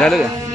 来这个。